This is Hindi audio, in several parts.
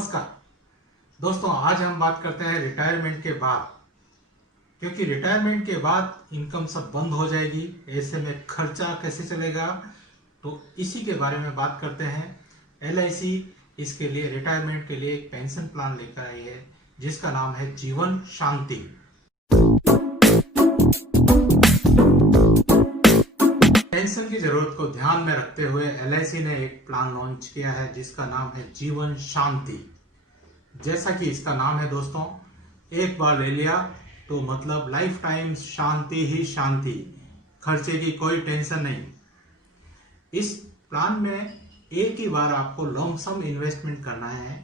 नमस्कार दोस्तों, आज हम बात करते हैं रिटायरमेंट के बाद। क्योंकि रिटायरमेंट के बाद इनकम सब बंद हो जाएगी, ऐसे में खर्चा कैसे चलेगा, तो इसी के बारे में बात करते हैं। LIC इसके लिए रिटायरमेंट के लिए एक पेंशन प्लान लेकर आई है जिसका नाम है जीवन शांति। पेंशन की जरूरत को ध्यान में रखते हुए LIC ने एक प्लान लॉन्च किया है जिसका नाम है जीवन शांति। जैसा कि इसका नाम है दोस्तों, एक बार ले लिया तो मतलब लाइफ टाइम शांति ही शांति, खर्चे की कोई टेंशन नहीं। इस प्लान में एक ही बार आपको लंप सम इन्वेस्टमेंट करना है,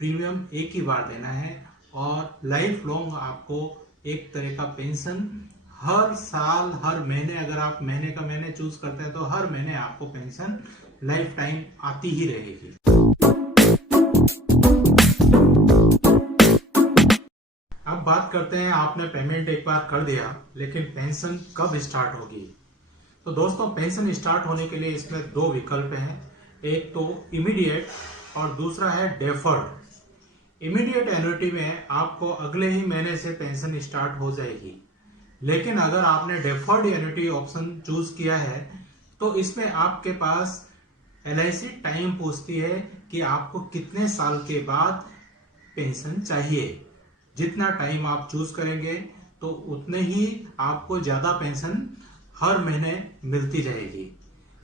प्रीमियम एक ही बार देना है और लाइफ लॉन्ग आपको एक तरह का पेंशन हर साल हर महीने, अगर आप महीने का महीने चूज करते हैं तो हर महीने आपको पेंशन लाइफ टाइम आती ही रहेगी। अब बात करते हैं, आपने पेमेंट एक बार कर दिया लेकिन पेंशन कब स्टार्ट होगी। तो दोस्तों, पेंशन स्टार्ट होने के लिए इसमें दो विकल्प हैं, एक तो इमीडिएट और दूसरा है डेफर्ड। इमीडिएट एन्युटी में आपको अगले ही महीने से पेंशन स्टार्ट हो जाएगी, लेकिन अगर आपने डेफर्ड एन्युटी ऑप्शन चूज किया है तो इसमें आपके पास LIC टाइम पूछती है कि आपको कितने साल के बाद पेंशन चाहिए। जितना टाइम आप चूज करेंगे तो उतने ही आपको ज्यादा पेंशन हर महीने मिलती जाएगी।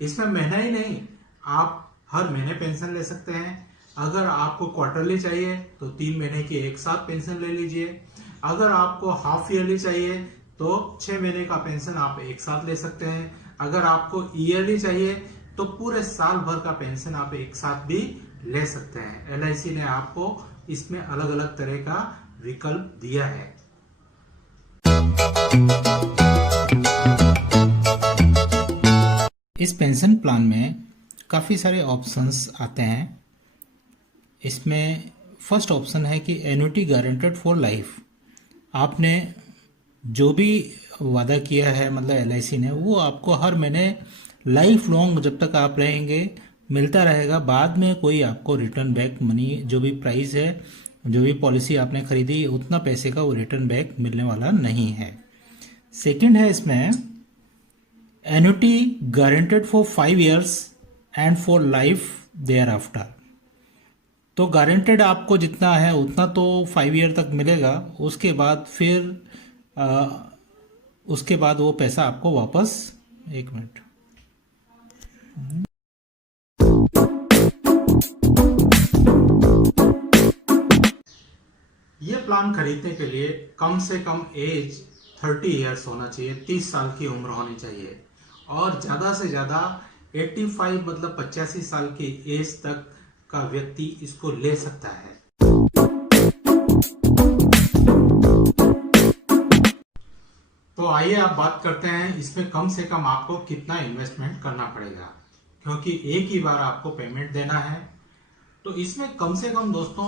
इसमें महीना ही नहीं, आप हर महीने पेंशन ले सकते हैं। अगर आपको क्वार्टरली चाहिए तो 3 महीने की एक साथ पेंशन ले लीजिए। अगर आपको हाफ ईयरली चाहिए तो 6 महीने का पेंशन आप एक साथ ले सकते हैं। अगर आपको ईयरली चाहिए तो पूरे साल भर का पेंशन आप एक साथ भी ले सकते हैं। LIC ने आपको इसमें अलग अलग तरह का विकल्प दिया है। इस पेंशन प्लान में काफ़ी सारे ऑप्शंस आते हैं। इसमें फर्स्ट ऑप्शन है कि एन्युटी गारंटेड फॉर लाइफ। आपने जो भी वादा किया है, मतलब LIC ने, वो आपको हर महीने लाइफ लॉन्ग जब तक आप रहेंगे मिलता रहेगा। बाद में कोई आपको रिटर्न बैक मनी, जो भी प्राइस है, जो भी पॉलिसी आपने खरीदी, उतना पैसे का वो रिटर्न बैक मिलने वाला नहीं है। सेकंड है इसमें annuity guaranteed for 5 years and for life thereafter. तो गारंटेड आपको जितना है उतना तो 5 year तक मिलेगा, उसके बाद फिर उसके बाद वो पैसा आपको वापस, एक मिनट, ये प्लान खरीदने के लिए कम से कम एज 30 इयर्स होना चाहिए, 30 साल की उम्र होनी चाहिए और ज्यादा से ज्यादा 85 मतलब 85 साल की एज तक का व्यक्ति इसको ले सकता है। तो आइए आप बात करते हैं इसमें कम से कम आपको कितना इन्वेस्टमेंट करना पड़ेगा, क्योंकि एक ही बार आपको पेमेंट देना है। तो इसमें कम से कम दोस्तों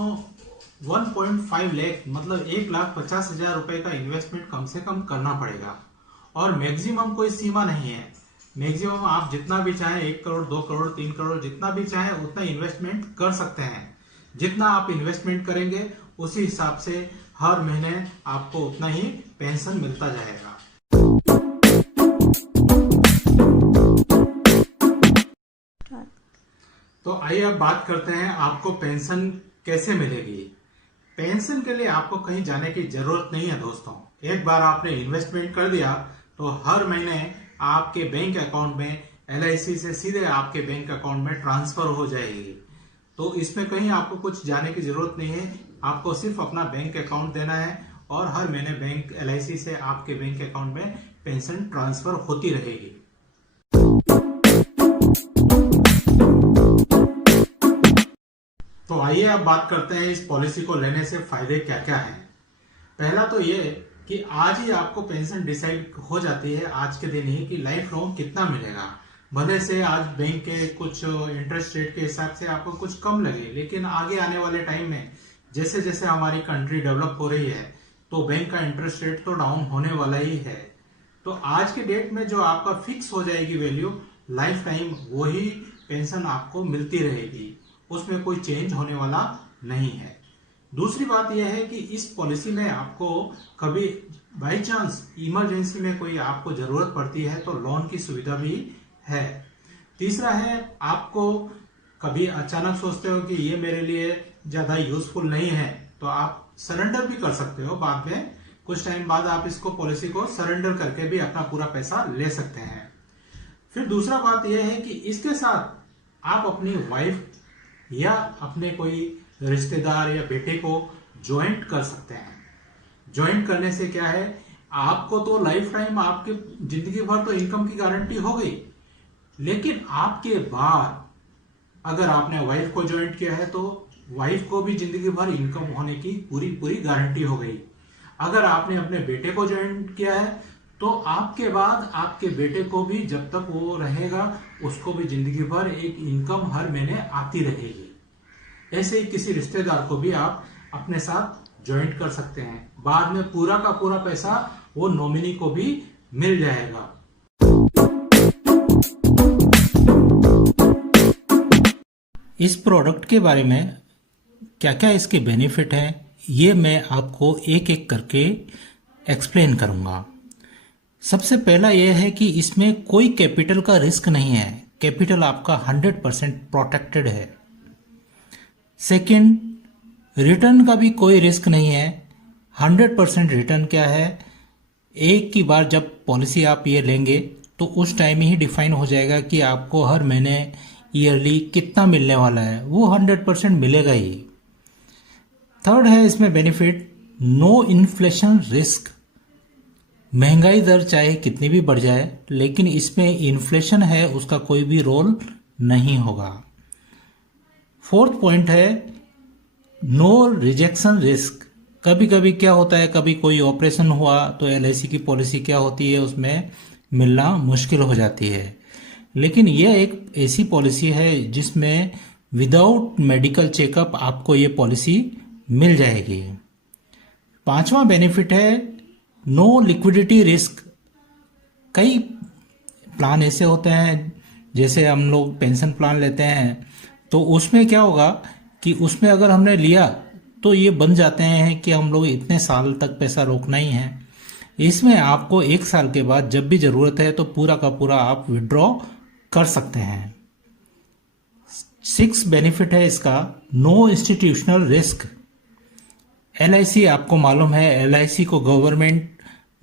1.5 लाख मतलब 1,50,000 रुपए का इन्वेस्टमेंट कम से कम करना पड़ेगा। और मैक्सिमम कोई सीमा नहीं है, मैक्सिमम आप जितना भी चाहें 1 करोड़ 2 करोड़ 3 करोड़ जितना भी चाहें उतना इन्वेस्टमेंट कर सकते हैं। जितना आप इन्वेस्टमेंट करेंगे उसी हिसाब से हर महीने आपको उतना ही पेंशन मिलता जाएगा। तो आइए अब बात करते हैं आपको पेंशन कैसे मिलेगी। पेंशन के लिए आपको कहीं जाने की जरूरत नहीं है दोस्तों। एक बार आपने इन्वेस्टमेंट कर दिया तो हर महीने आपके बैंक अकाउंट में LIC से सीधे आपके बैंक अकाउंट में ट्रांसफर हो जाएगी। तो इसमें कहीं आपको कुछ जाने की जरूरत नहीं है, आपको सिर्फ अपना बैंक अकाउंट देना है और हर महीने बैंक LIC से आपके बैंक अकाउंट में पेंशन ट्रांसफर होती रहेगी। तो आइए अब बात करते हैं इस पॉलिसी को लेने से फायदे क्या क्या हैं। पहला तो ये कि आज ही आपको पेंशन डिसाइड हो जाती है, आज के दिन ही, कि लाइफ लॉन्ग कितना मिलेगा। भले से आज बैंक के कुछ इंटरेस्ट रेट के हिसाब से आपको कुछ कम लगे, लेकिन आगे आने वाले टाइम में जैसे जैसे हमारी कंट्री डेवलप हो रही है तो बैंक का इंटरेस्ट रेट तो डाउन होने वाला ही है। तो आज के डेट में जो आपका फिक्स हो जाएगी वैल्यू, लाइफ टाइम वही पेंशन आपको मिलती रहेगी, उसमें कोई चेंज होने वाला नहीं है। दूसरी बात यह है कि इस पॉलिसी में आपको कभी बाई चांस इमरजेंसी में कोई आपको जरूरत पड़ती है तो लोन की सुविधा भी है। तीसरा है, आपको कभी अचानक सोचते हो कि ये मेरे लिए ज्यादा यूजफुल नहीं है तो आप सरेंडर भी कर सकते हो। बाद में कुछ टाइम बाद आप इसको पॉलिसी को सरेंडर करके भी अपना पूरा पैसा ले सकते हैं। फिर दूसरा बात यह है कि इसके साथ आप अपनी वाइफ या अपने कोई रिश्तेदार या बेटे को ज्वाइंट कर सकते हैं। ज्वाइंट करने से क्या है, आपको तो लाइफ टाइम आपके जिंदगी भर तो इनकम की गारंटी हो गई, लेकिन आपके बाद अगर आपने वाइफ को ज्वाइंट किया है तो वाइफ को भी जिंदगी भर इनकम होने की पूरी पूरी गारंटी हो गई। अगर आपने अपने बेटे को ज्वाइंट किया है तो आपके बाद आपके बेटे को भी जब तक वो रहेगा उसको भी जिंदगी भर एक इनकम हर महीने आती रहेगी। ऐसे ही किसी रिश्तेदार को भी आप अपने साथ ज्वाइंट कर सकते हैं। बाद में पूरा का पूरा पैसा वो नॉमिनी को भी मिल जाएगा। इस प्रोडक्ट के बारे में क्या क्या इसके बेनिफिट हैं ये मैं आपको एक एक करके एक्सप्लेन करूंगा। सबसे पहला यह है कि इसमें कोई कैपिटल का रिस्क नहीं है। कैपिटल आपका 100% प्रोटेक्टेड है। सेकंड, रिटर्न का भी कोई रिस्क नहीं है। 100% रिटर्न क्या है, एक की बार जब पॉलिसी आप ये लेंगे तो उस टाइम ही डिफाइन हो जाएगा कि आपको हर महीने ईयरली कितना मिलने वाला है, वो 100% मिलेगा ही। थर्ड है इसमें बेनिफिट, नो इन्फ्लेशन रिस्क। महंगाई दर चाहे कितनी भी बढ़ जाए लेकिन इसमें इन्फ्लेशन है उसका कोई भी रोल नहीं होगा। फोर्थ पॉइंट है, नो रिजेक्शन रिस्क। कभी कभी क्या होता है, कभी कोई ऑपरेशन हुआ तो एलआईसी की पॉलिसी क्या होती है, उसमें मिलना मुश्किल हो जाती है। लेकिन यह एक ऐसी पॉलिसी है जिसमें विदाउट मेडिकल चेकअप आपको ये पॉलिसी मिल जाएगी। पांचवा बेनिफिट है, नो लिक्विडिटी रिस्क। कई प्लान ऐसे होते हैं, जैसे हम लोग पेंशन प्लान लेते हैं तो उसमें क्या होगा कि उसमें अगर हमने लिया तो ये बन जाते हैं कि हम लोग इतने साल तक पैसा रोकना ही है। इसमें आपको 1 साल के बाद जब भी ज़रूरत है तो पूरा का पूरा आप विड्रॉ कर सकते हैं। 6 बेनिफिट है इसका, नो इंस्टीट्यूशनल रिस्क। एलआईसी आपको मालूम है, एलआईसी को गवर्नमेंट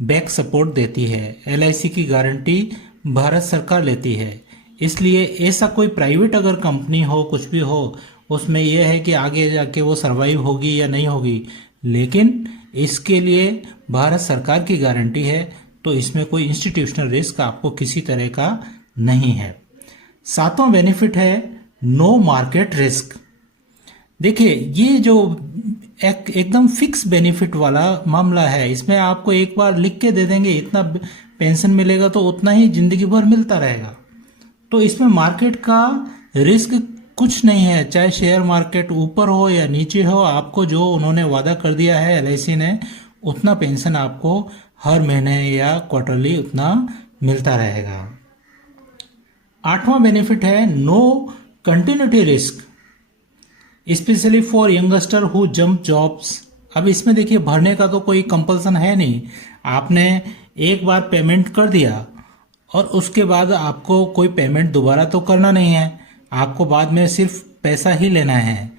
बैक सपोर्ट देती है। एलआईसी की गारंटी भारत सरकार लेती है। इसलिए ऐसा कोई प्राइवेट अगर कंपनी हो, कुछ भी हो, उसमें यह है कि आगे जाके वो सरवाइव होगी या नहीं होगी, लेकिन इसके लिए भारत सरकार की गारंटी है तो इसमें कोई इंस्टीट्यूशनल रिस्क आपको किसी तरह का नहीं है। 7वां बेनिफिट है, नो मार्केट रिस्क। देखिए ये जो एकदम फिक्स बेनिफिट वाला मामला है, इसमें आपको एक बार लिख के दे देंगे इतना पेंशन मिलेगा तो उतना ही जिंदगी भर मिलता रहेगा। तो इसमें मार्केट का रिस्क कुछ नहीं है, चाहे शेयर मार्केट ऊपर हो या नीचे हो, आपको जो उन्होंने वादा कर दिया है एलआईसी ने उतना पेंशन आपको हर महीने या क्वार्टरली उतना मिलता रहेगा। 8वां बेनिफिट है, no continuity risk, specially for youngster who jump jobs. अब इसमें देखिए भरने का तो कोई कंपल्सन है नहीं, आपने एक बार पेमेंट कर दिया और उसके बाद आपको कोई पेमेंट दोबारा तो करना नहीं है, आपको बाद में सिर्फ पैसा ही लेना है।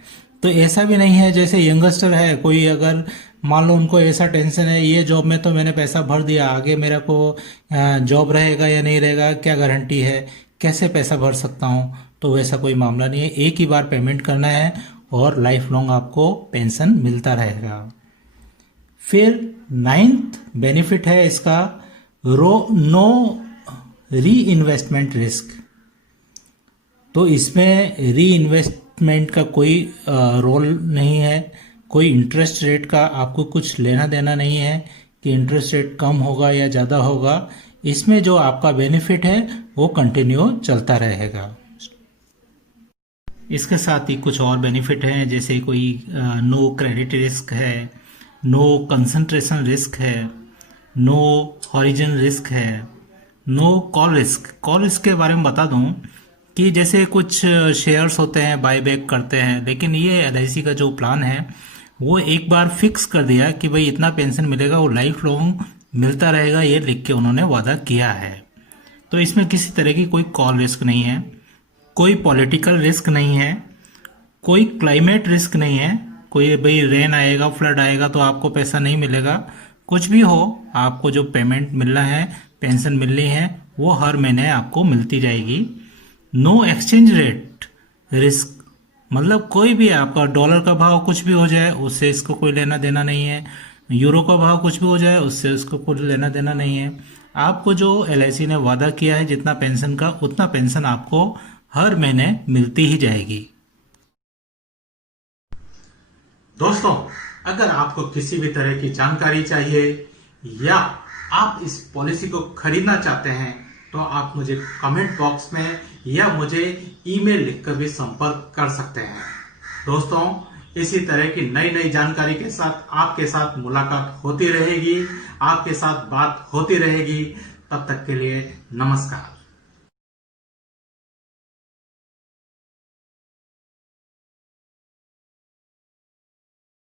तो ऐसा भी नहीं है जैसे यंगस्टर है, कोई अगर मान लो उनको ऐसा टेंशन है ये जॉब में तो मैंने पैसा भर दिया, आगे मेरा को जॉब रहेगा या नहीं रहेगा, क्या गारंटी है, कैसे पैसा भर सकता हूँ, तो वैसा कोई मामला नहीं है। एक ही बार पेमेंट करना है और लाइफ लॉन्ग आपको पेंशन मिलता रहेगा। फिर 9th बेनिफिट है इसका, नो री इन्वेस्टमेंट रिस्क। तो इसमें री इन्वेस्टमेंट का कोई रोल नहीं है, कोई इंटरेस्ट रेट का आपको कुछ लेना देना नहीं है कि इंटरेस्ट रेट कम होगा या ज़्यादा होगा। इसमें जो आपका बेनिफिट है वो कंटिन्यू चलता रहेगा। इसके साथ ही कुछ और बेनिफिट हैं, जैसे कोई नो क्रेडिट रिस्क है, नो कंसंट्रेशन रिस्क है, नो हॉरिजन रिस्क है, no call risk. Call risk के बारे में बता दूं कि जैसे कुछ शेयर्स होते हैं बाय बैक करते हैं, लेकिन ये एलआईसी का जो प्लान है वो एक बार फिक्स कर दिया कि भाई इतना पेंशन मिलेगा, वो लाइफ लॉन्ग मिलता रहेगा, ये लिख के उन्होंने वादा किया है। तो इसमें किसी तरह की कोई कॉल रिस्क नहीं है, कोई पॉलिटिकल रिस्क नहीं है, कोई क्लाइमेट रिस्क नहीं है, कोई भाई रेन आएगा फ्लड आएगा तो आपको पैसा नहीं मिलेगा। कुछ भी हो, आपको जो पेमेंट मिलना है, पेंशन मिलनी है, वो हर महीने आपको मिलती जाएगी। नो एक्सचेंज रेट रिस्क, मतलब कोई भी आपका डॉलर का भाव कुछ भी हो जाए उससे इसको कोई लेना देना नहीं है, यूरो का भाव कुछ भी हो जाए उससे उसको कोई लेना देना नहीं है। आपको जो एलआईसी ने वादा किया है जितना पेंशन का, उतना पेंशन आपको हर महीने मिलती ही जाएगी। दोस्तों, अगर आपको किसी भी तरह की जानकारी चाहिए या आप इस पॉलिसी को खरीदना चाहते हैं तो आप मुझे कमेंट बॉक्स में या मुझे ईमेल लिखकर भी संपर्क कर सकते हैं। दोस्तों, इसी तरह की नई नई जानकारी के साथ आपके साथ मुलाकात होती रहेगी, आपके साथ बात होती रहेगी। तब तक के लिए नमस्कार।